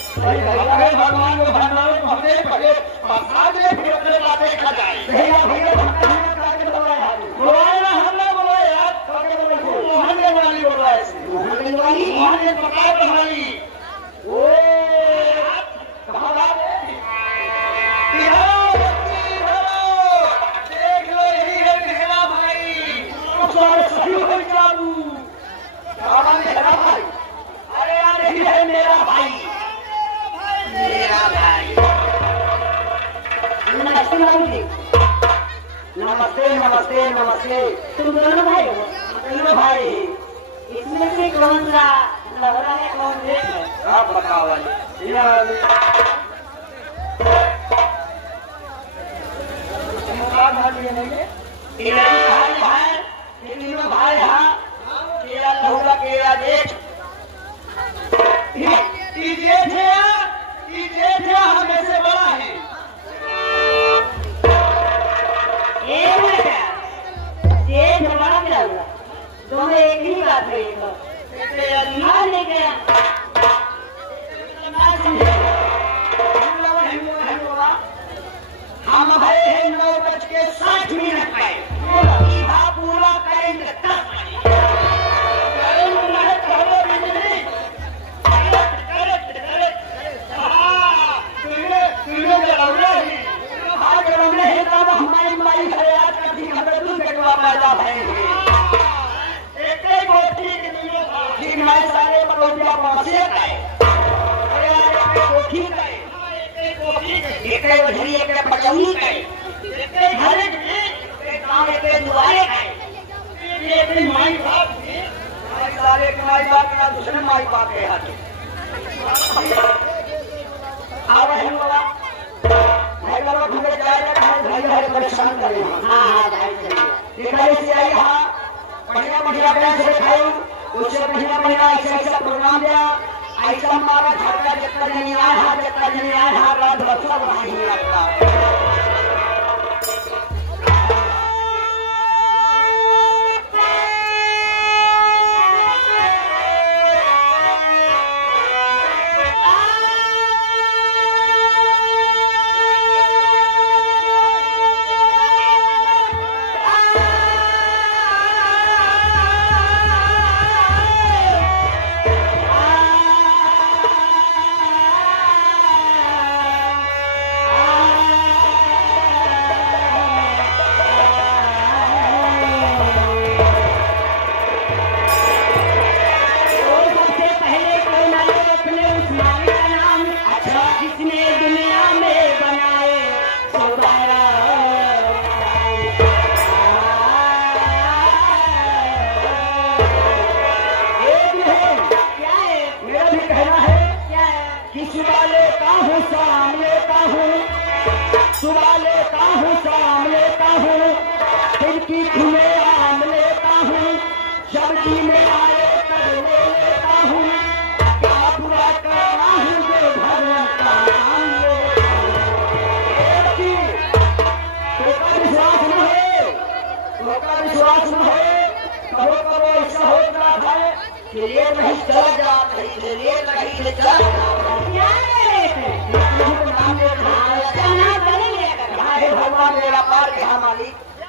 भगवान को भगवान हमने पहले प्रसाद ले फिर अपने बातें खा जाए बुलाया हमने बुलाया मोहन ने वाली बुलाया मोहन ने पकाए बनाई ओ कहाँ बात देख लो यही है मेरा भाई सही हो जाऊ मेरा भाई अरे यार यही है मेरा भाई नमस्ते नमस्ते नमस्ते तुम दोनों भाई हो? दोनों भाई इसमें से कौन सा लहरा है कौन देख है? आप बताओ भाई भाई हाँ केला लहुरा केला देख हमें से बड़ा है जेठ हमारा क्या हुआ? दोनों एक ही बात है हम भाई हैं 9 बज के के 60 मिनट में इहा पूरा करेंगे 10 बजे। हमारी माई हरियात का दिन हमें दूध बेटवा पैदा भरेंगे एक ठीक मैं सारे परोजिया पहुंचे गए एक बजरी एक पचौनी गए एक गाँव एक दुआरे गए माई बाप सारे माई बाप ना दूसरे माई बाप के हाथ आ रहे हैं बाबा भाई बाबा घूमे जाए भाई भाई परेशान करे हाँ हाँ भाई से आई हाँ बढ़िया बढ़िया बैंक से खाई उससे बढ़िया बढ़िया ऐसा ऐसा प्रोग्राम दिया ऐसा हमारा झटका जितना जनी आया हाँ जितना जनी आया हाँ रात बच्चा वहां ही लगता सुबह लेता हूँ शाम लेता हूँ खिड़की खुले आम लेता हूँ सब्जी में आए तब ले लेता हूँ क्या बुरा करता हूँ जो भगवान का नाम विश्वास न हो विश्वास न हो कहो करो ऐसा हो रहा है कि ये नहीं चला जा ये नहीं चला भगवान मेरा पार कहा मालिक